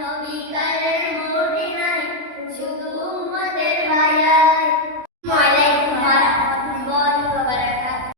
নবী কালের মদিনায় শুধু